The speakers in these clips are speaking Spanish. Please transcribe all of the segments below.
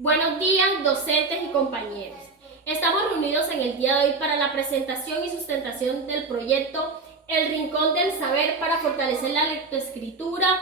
Buenos días, docentes y compañeros. Estamos reunidos en el día de hoy para la presentación y sustentación del proyecto El Rincón del Saber para fortalecer la lectoescritura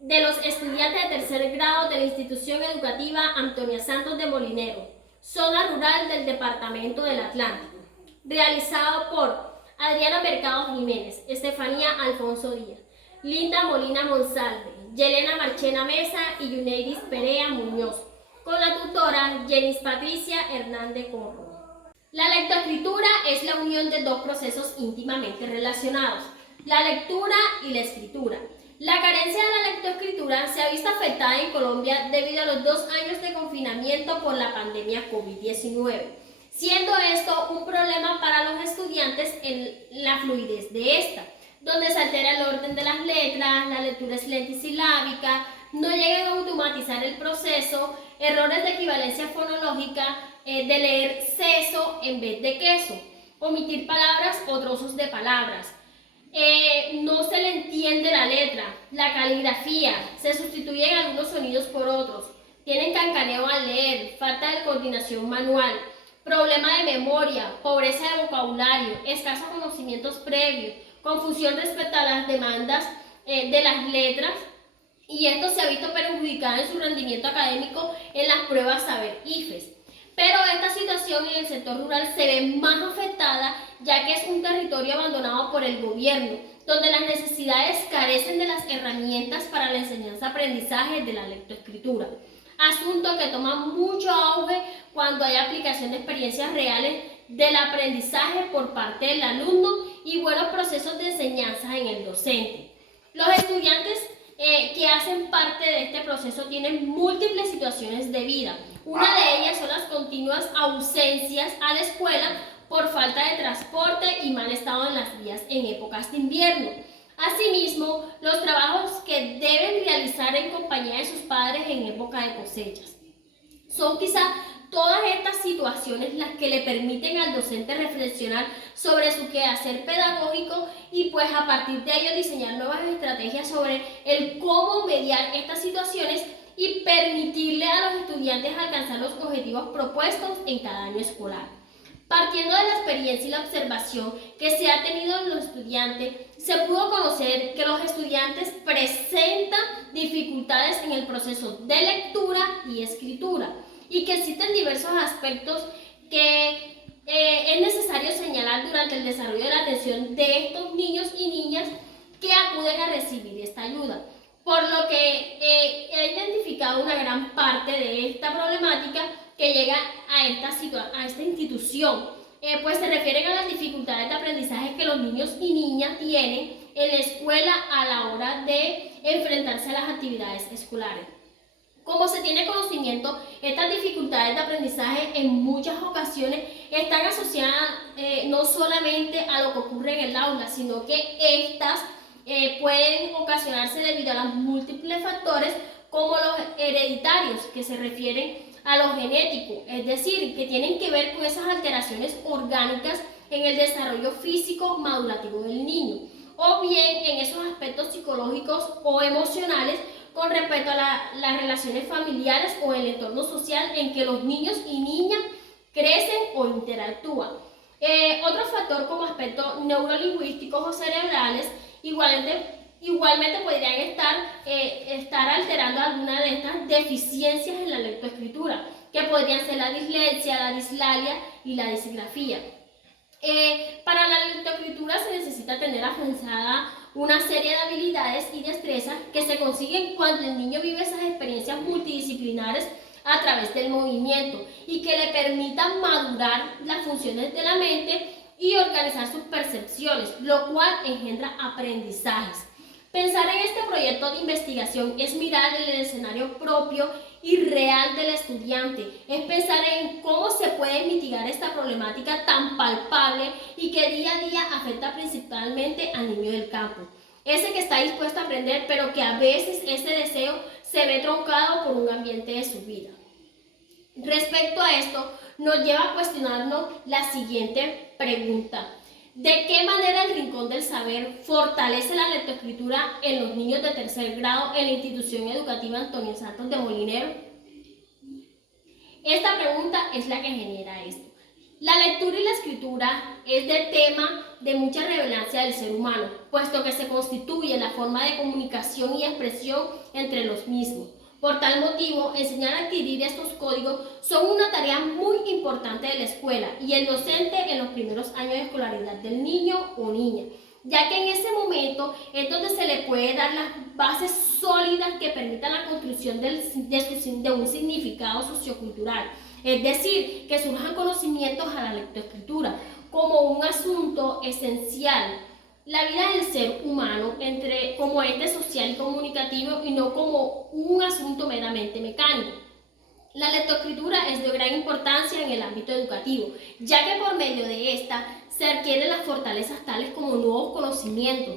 de los estudiantes de tercer grado de la institución educativa Antonia Santos de Molinero, zona rural del departamento del Atlántico, realizado por Adriana Mercado Jiménez, Estefanía Alfonso Díaz, Linda Molina Monsalve, Yelena Marchena Mesa y Yuneiris Perea Muñoz, con la tutora Jenis Patricia Hernández Corro. La lectoescritura es la unión de dos procesos íntimamente relacionados, la lectura y la escritura. La carencia de la lectoescritura se ha visto afectada en Colombia debido a los 2 años de confinamiento por la pandemia COVID-19, siendo esto un problema para los estudiantes en la fluidez de esta, donde se altera el orden de las letras, la lectura es lentisilábica, no llegan a automatizar el proceso, errores de equivalencia fonológica, de leer seso en vez de queso, omitir palabras o trozos de palabras. No se le entiende la letra, la caligrafía, se sustituyen algunos sonidos por otros, tienen cancaneo al leer, falta de coordinación manual, problema de memoria, pobreza de vocabulario, escasos conocimientos previos, confusión respecto a las demandas de las letras, y esto se ha visto perjudicado en su rendimiento académico en las pruebas Saber IFES. Pero esta situación en el sector rural se ve más afectada ya que es un territorio abandonado por el gobierno, donde las necesidades carecen de las herramientas para la enseñanza-aprendizaje de la lectoescritura. Asunto que toma mucho auge cuando hay aplicación de experiencias reales del aprendizaje por parte del alumno y buenos procesos de enseñanza en el docente. Los estudiantes que hacen parte de este proceso tienen múltiples situaciones de vida. Una de ellas son las continuas ausencias a la escuela por falta de transporte y mal estado en las vías en épocas de invierno. Asimismo, los trabajos que deben realizar en compañía de sus padres en época de cosechas. Son quizá todas estas situaciones las que le permiten al docente reflexionar sobre su quehacer pedagógico y pues a partir de ello diseñar nuevas estrategias sobre el cómo mediar estas situaciones y permitirle a los estudiantes alcanzar los objetivos propuestos en cada año escolar. Partiendo de la experiencia y la observación que se ha tenido en los estudiantes, se pudo conocer que los estudiantes presentan dificultades en el proceso de lectura y escritura y que existen diversos aspectos que es necesario señalar durante el desarrollo de la atención de estos niños y niñas que acuden a recibir esta ayuda. Por lo que he identificado una gran parte de esta problemática que llega a esta institución, pues se refieren a las dificultades de aprendizaje que los niños y niñas tienen en la escuela a la hora de enfrentarse a las actividades escolares. Como se tiene conocimiento, estas dificultades de aprendizaje en muchas ocasiones están asociadas no solamente a lo que ocurre en el aula, sino que estas pueden ocasionarse debido a los múltiples factores como los hereditarios, que se refieren a lo genético, es decir, que tienen que ver con esas alteraciones orgánicas en el desarrollo físico madurativo del niño, o bien en esos aspectos psicológicos o emocionales con respecto a las relaciones familiares o el entorno social en que los niños y niñas crecen o interactúan. Otro factor como aspectos neurolingüísticos o cerebrales igualmente podrían estar alterando alguna de estas deficiencias en la lectoescritura, que podrían ser la dislexia, la dislalia y la disgrafía. Para la lectoescritura se necesita tener afianzada una serie de habilidades y destrezas que se consiguen cuando el niño vive esas experiencias multidisciplinares a través del movimiento y que le permitan madurar las funciones de la mente y organizar sus percepciones, lo cual engendra aprendizajes. Pensar en este proyecto de investigación es mirar el escenario propio y real del estudiante, es pensar en cómo se puede mitigar esta problemática tan palpable y que día a día afecta principalmente al niño del campo. Ese que está dispuesto a aprender, pero que a veces ese deseo se ve truncado por un ambiente de su vida. Respecto a esto, nos lleva a cuestionarnos la siguiente pregunta. ¿De qué manera el Rincón del Saber fortalece la lectoescritura en los niños de tercer grado en la institución educativa Antonia Santos de Molinero? Esta pregunta es la que genera esto. La lectura y la escritura es de tema de mucha relevancia del ser humano, puesto que se constituye la forma de comunicación y expresión entre los mismos. Por tal motivo, enseñar a adquirir estos códigos son una tarea muy importante de la escuela y el docente en los primeros años de escolaridad del niño o niña, ya que en ese momento es donde se le puede dar las bases sólidas que permitan la construcción de un significado sociocultural. Es decir, que surjan conocimientos a la lectoescritura como un asunto esencial, la vida del ser humano como ente social y comunicativo y no como un asunto meramente mecánico. La lectoescritura es de gran importancia en el ámbito educativo, ya que por medio de esta se adquieren las fortalezas tales como nuevos conocimientos,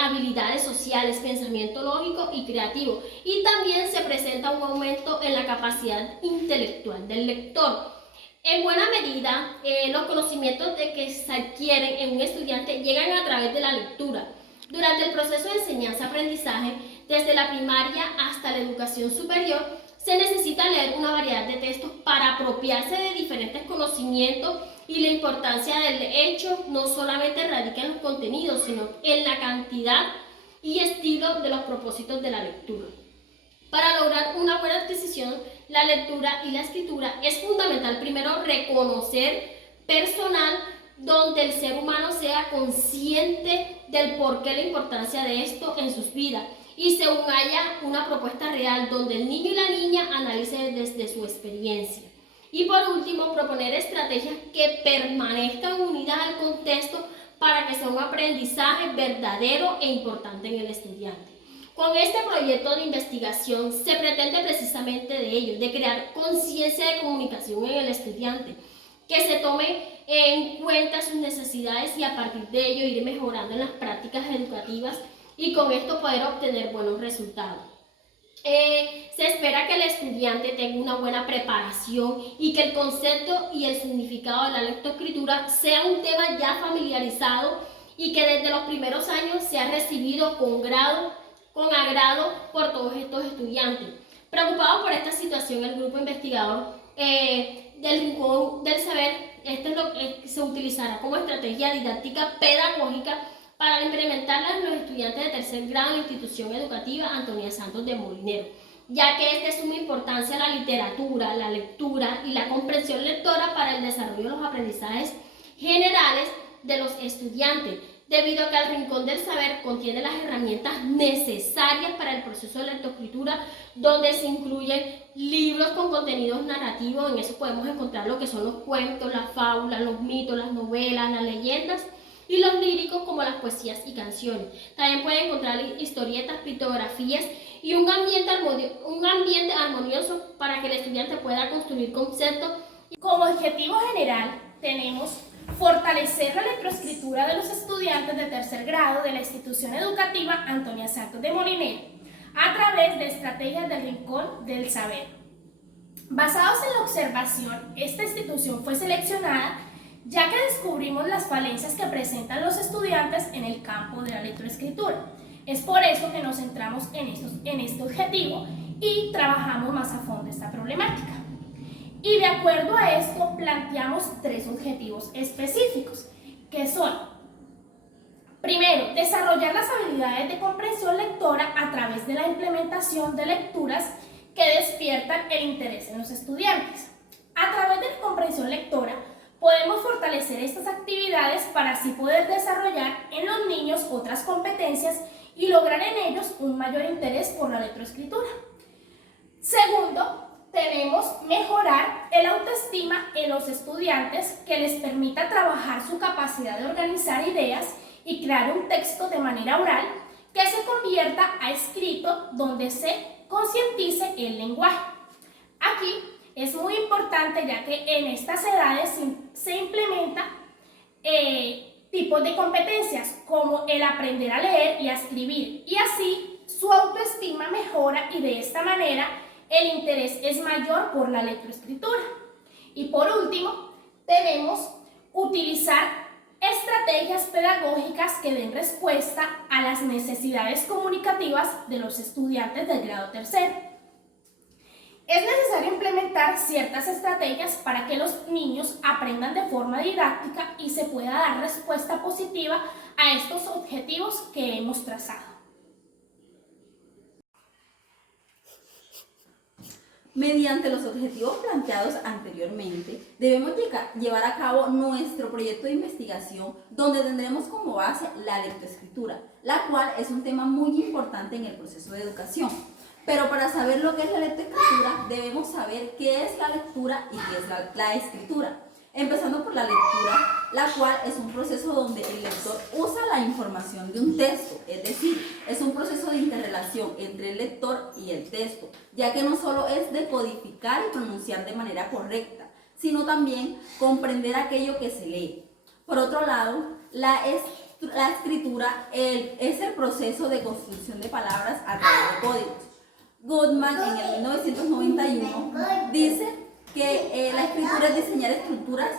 habilidades sociales, pensamiento lógico y creativo, y también se presenta un aumento en la capacidad intelectual del lector. En buena medida, los conocimientos que se adquieren en un estudiante llegan a través de la lectura. Durante el proceso de enseñanza-aprendizaje, desde la primaria hasta la educación superior, se necesita leer una variedad de textos para apropiarse de diferentes conocimientos, y la importancia del hecho no solamente radica en los contenidos, sino en la cantidad y estilo de los propósitos de la lectura. Para lograr una buena adquisición, la lectura y la escritura es fundamental primero reconocer personal donde el ser humano sea consciente del porqué, la importancia de esto en sus vidas, y según haya una propuesta real donde el niño y la niña analicen desde su experiencia. Y por último, proponer estrategias que permanezcan unidas al contexto para que sea un aprendizaje verdadero e importante en el estudiante. Con este proyecto de investigación se pretende precisamente de ello, de crear conciencia de comunicación en el estudiante, que se tome en cuenta sus necesidades y a partir de ello ir mejorando en las prácticas educativas y con esto poder obtener buenos resultados. Se espera que el estudiante tenga una buena preparación y que el concepto y el significado de la lectoescritura sea un tema ya familiarizado y que desde los primeros años sea recibido con agrado por todos estos estudiantes. Preocupado por esta situación, el grupo investigador del Rincón del Saber, esto es lo que se utilizará como estrategia didáctica pedagógica para implementarla en los estudiantes de tercer grado de la institución educativa Antonia Santos de Molinero, ya que es de suma importancia la literatura, la lectura y la comprensión lectora para el desarrollo de los aprendizajes generales de los estudiantes, debido a que el Rincón del Saber contiene las herramientas necesarias para el proceso de lectoescritura, donde se incluyen libros con contenidos narrativos. En eso podemos encontrar lo que son los cuentos, las fábulas, los mitos, las novelas, las leyendas, y los líricos como las poesías y canciones. También pueden encontrar historietas, pictografías y un ambiente armonioso para que el estudiante pueda construir conceptos. Como objetivo general tenemos fortalecer la lectoescritura de los estudiantes de tercer grado de la institución educativa Antonia Santos de Molinero a través de estrategias del Rincón del Saber. Basados en la observación, esta institución fue seleccionada ya que descubrimos las falencias que presentan los estudiantes en el campo de la lectoescritura. Es por eso que nos centramos en este objetivo y trabajamos más a fondo esta problemática. Y de acuerdo a esto, planteamos 3 objetivos específicos, que son: primero, desarrollar las habilidades de comprensión lectora a través de la implementación de lecturas que despiertan el interés en los estudiantes. A través de la comprensión lectora, podemos fortalecer estas actividades para así poder desarrollar en los niños otras competencias y lograr en ellos un mayor interés por la lectoescritura. Segundo, tenemos mejorar el autoestima en los estudiantes que les permita trabajar su capacidad de organizar ideas y crear un texto de manera oral que se convierta a escrito donde se concientice el lenguaje. Aquí es muy importante ya que en estas edades se implementan tipos de competencias como el aprender a leer y a escribir, y así su autoestima mejora y de esta manera el interés es mayor por la lectoescritura. Y por último, tenemos utilizar estrategias pedagógicas que den respuesta a las necesidades comunicativas de los estudiantes del grado tercero. Es necesario implementar ciertas estrategias para que los niños aprendan de forma didáctica y se pueda dar respuesta positiva a estos objetivos que hemos trazado. Mediante los objetivos planteados anteriormente, debemos llevar a cabo nuestro proyecto de investigación donde tendremos como base la lectoescritura, la cual es un tema muy importante en el proceso de educación. Pero para saber lo que es la lectoescritura, debemos saber qué es la lectura y qué es la escritura. Empezando por la lectura, la cual es un proceso donde el lector usa la información de un texto, es decir, es un proceso de interrelación entre el lector y el texto, ya que no solo es decodificar y pronunciar de manera correcta, sino también comprender aquello que se lee. Por otro lado, la escritura es el proceso de construcción de palabras a través de códigos. Goodman, en el 1991, dice que la escritura es diseñar estructuras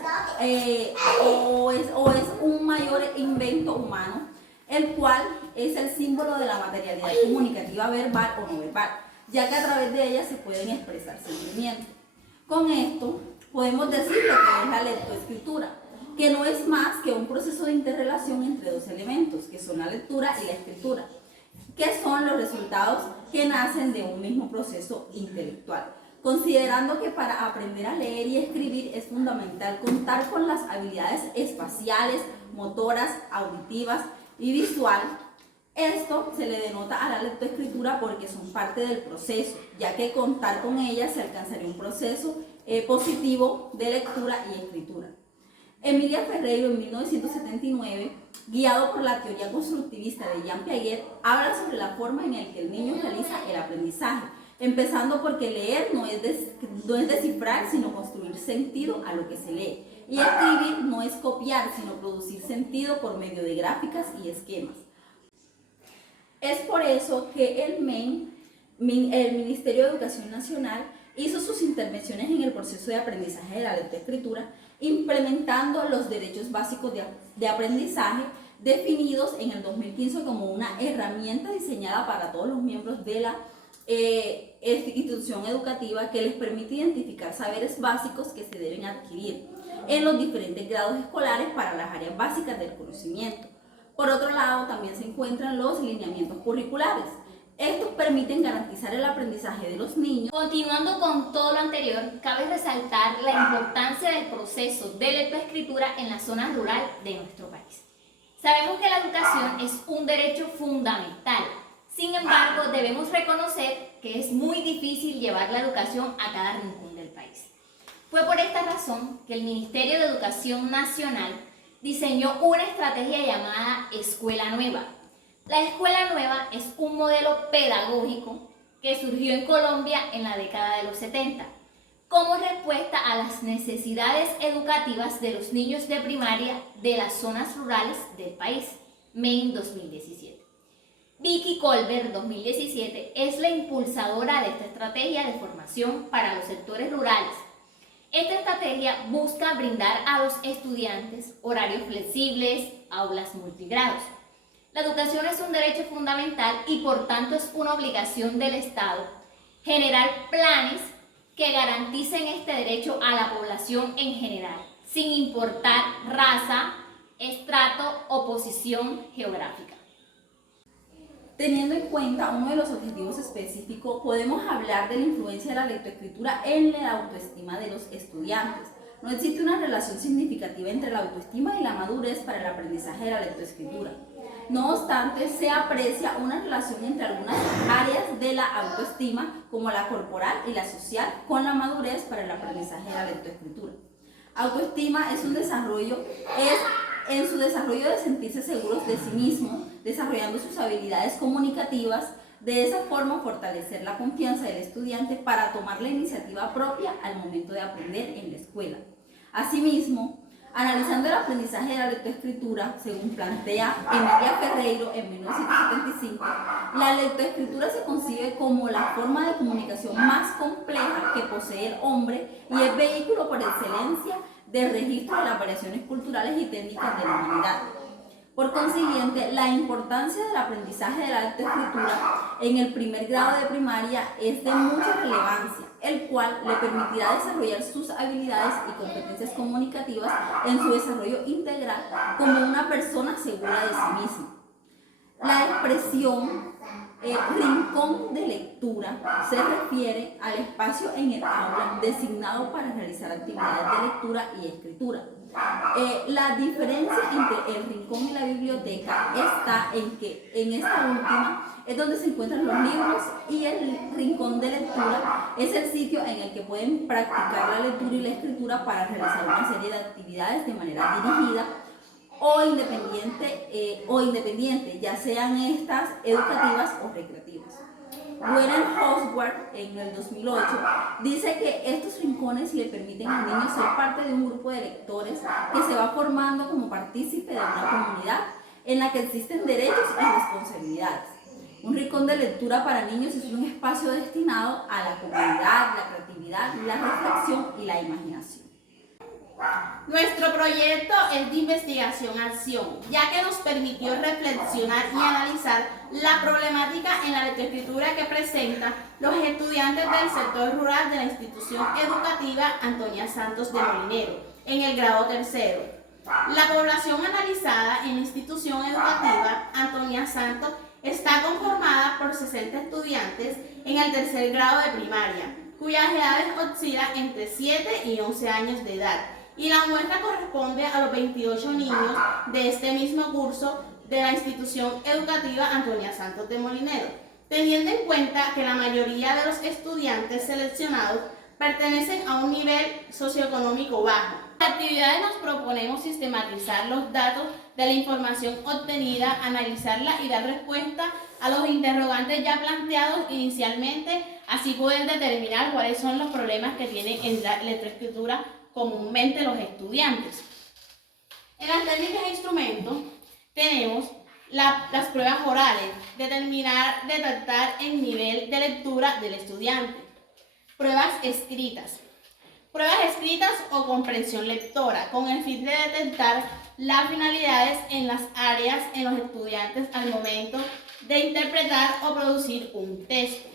o es un mayor invento humano, el cual es el símbolo de la materialidad comunicativa verbal o no verbal, ya que a través de ella se pueden expresar sentimientos. Con esto podemos decir lo que es la lectoescritura, que no es más que un proceso de interrelación entre dos elementos, que son la lectura y la escritura, que son los resultados que nacen de un mismo proceso intelectual. Considerando que para aprender a leer y escribir es fundamental contar con las habilidades espaciales, motoras, auditivas y visual, esto se le denota a la lectoescritura porque son parte del proceso, ya que contar con ellas se alcanzaría un proceso positivo de lectura y escritura. Emilia Ferreiro, en 1979, guiado por la teoría constructivista de Jean Piaget, habla sobre la forma en la que el niño realiza el aprendizaje, empezando porque leer no es descifrar, sino construir sentido a lo que se lee. Y escribir no es copiar, sino producir sentido por medio de gráficas y esquemas. Es por eso que el Ministerio de Educación Nacional hizo sus intervenciones en el proceso de aprendizaje de la lectoescritura, implementando los derechos básicos de aprendizaje definidos en el 2015 como una herramienta diseñada para todos los miembros de la institución educativa que les permite identificar saberes básicos que se deben adquirir en los diferentes grados escolares para las áreas básicas del conocimiento. Por otro lado, también se encuentran los lineamientos curriculares. Estos permiten garantizar el aprendizaje de los niños. Continuando con todo lo anterior, cabe resaltar la importancia del proceso de lectoescritura en la zona rural de nuestro país. Sabemos que la educación es un derecho fundamental. Sin embargo, debemos reconocer que es muy difícil llevar la educación a cada rincón del país. Fue por esta razón que el Ministerio de Educación Nacional diseñó una estrategia llamada Escuela Nueva. La Escuela Nueva es un modelo pedagógico que surgió en Colombia en la década de los 70, como respuesta a las necesidades educativas de los niños de primaria de las zonas rurales del país, MEIN 2017. Vicky Colbert 2017 es la impulsadora de esta estrategia de formación para los sectores rurales. Esta estrategia busca brindar a los estudiantes horarios flexibles, aulas multigrados. La educación es un derecho fundamental y por tanto es una obligación del Estado generar planes que garanticen este derecho a la población en general, sin importar raza, estrato o posición geográfica. Teniendo en cuenta uno de los objetivos específicos, podemos hablar de la influencia de la lectoescritura en la autoestima de los estudiantes. No existe una relación significativa entre la autoestima y la madurez para el aprendizaje de la lectoescritura. No obstante, se aprecia una relación entre algunas áreas de la autoestima, como la corporal y la social, con la madurez para el aprendizaje de la lectoescritura. Autoestima es en su desarrollo de sentirse seguros de sí mismos, desarrollando sus habilidades comunicativas, de esa forma fortalecer la confianza del estudiante para tomar la iniciativa propia al momento de aprender en la escuela. Asimismo, analizando el aprendizaje de la lectoescritura, según plantea Emilia Ferreiro en 1975, la lectoescritura se concibe como la forma de comunicación más compleja que posee el hombre y es vehículo por excelencia de registro de las variaciones culturales y técnicas de la humanidad. Por consiguiente, la importancia del aprendizaje de la lectoescritura en el primer grado de primaria es de mucha relevancia, el cual le permitirá desarrollar sus habilidades y competencias comunicativas en su desarrollo integral como una persona segura de sí misma. La expresión rincón de lectura se refiere al espacio en el aula designado para realizar actividades de lectura y escritura. La diferencia entre el rincón y la biblioteca está en que en esta última es donde se encuentran los libros y el rincón de lectura es el sitio en el que pueden practicar la lectura y la escritura para realizar una serie de actividades de manera dirigida o independiente, ya sean estas educativas o recreativas. Werner Hosworth, en el 2008, dice que estos rincones le permiten al niño ser parte de un grupo de lectores que se va formando como partícipe de una comunidad en la que existen derechos y responsabilidades. Un rincón de lectura para niños es un espacio destinado a la comunidad, la creatividad, la reflexión y la imaginación. Nuestro proyecto es de investigación-acción, ya que nos permitió reflexionar y analizar la problemática en la lectoescritura que presentan los estudiantes del sector rural de la institución educativa Antonia Santos de Molinero, en el grado tercero. La población analizada en la institución educativa Antonia Santos está conformada por 60 estudiantes en el tercer grado de primaria, cuyas edades oscilan entre 7 y 11 años de edad. Y la muestra corresponde a los 28 niños de este mismo curso de la institución educativa Antonia Santos de Molinero, teniendo en cuenta que la mayoría de los estudiantes seleccionados pertenecen a un nivel socioeconómico bajo. En las actividades nos proponemos sistematizar los datos de la información obtenida, analizarla y dar respuesta a los interrogantes ya planteados inicialmente, así poder determinar cuáles son los problemas que tienen en la lectoescritura comúnmente los estudiantes. En las técnicas e instrumentos tenemos las pruebas orales, detectar el nivel de lectura del estudiante. Pruebas escritas o comprensión lectora, con el fin de detectar las finalidades en las áreas en los estudiantes al momento de interpretar o producir un texto.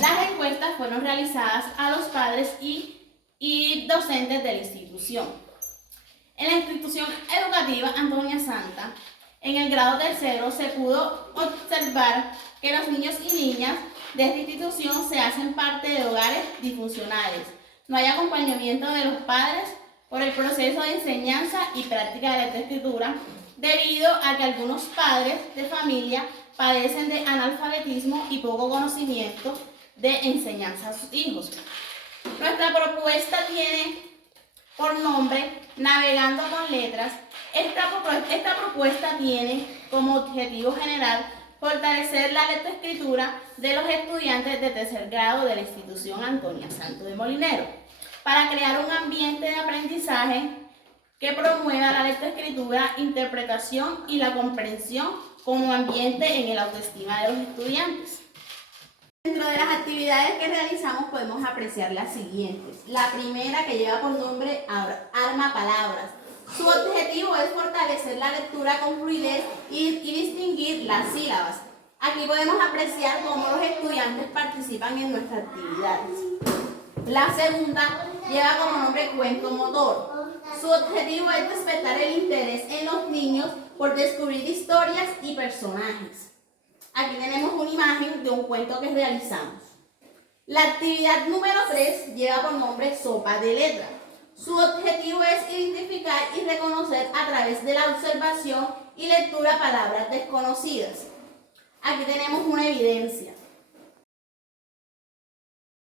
Las encuestas fueron realizadas a los padres y docentes de la institución. En la institución educativa Antonia Santa, en el grado tercero, se pudo observar que los niños y niñas de esta institución se hacen parte de hogares disfuncionales. No hay acompañamiento de los padres por el proceso de enseñanza y práctica de la lectoescritura, debido a que algunos padres de familia padecen de analfabetismo y poco conocimiento de enseñanza a sus hijos. Nuestra propuesta tiene por nombre Navegando con Letras. Esta propuesta tiene como objetivo general fortalecer la lectoescritura de los estudiantes de tercer grado de la institución Antonia Santos de Molinero, para crear un ambiente de aprendizaje que promueva la lectoescritura, interpretación y la comprensión como ambiente en el autoestima de los estudiantes. Dentro de las actividades que realizamos podemos apreciar las siguientes. La primera, que lleva por nombre Arma Palabras. Su objetivo es fortalecer la lectura con fluidez y distinguir las sílabas. Aquí podemos apreciar cómo los estudiantes participan en nuestras actividades. La segunda lleva como nombre Cuento Motor. Su objetivo es despertar el interés en los niños por descubrir historias y personajes. Aquí tenemos una imagen de un cuento que realizamos. La actividad número 3 lleva por nombre Sopa de Letras. Su objetivo es identificar y reconocer a través de la observación y lectura palabras desconocidas. Aquí tenemos una evidencia.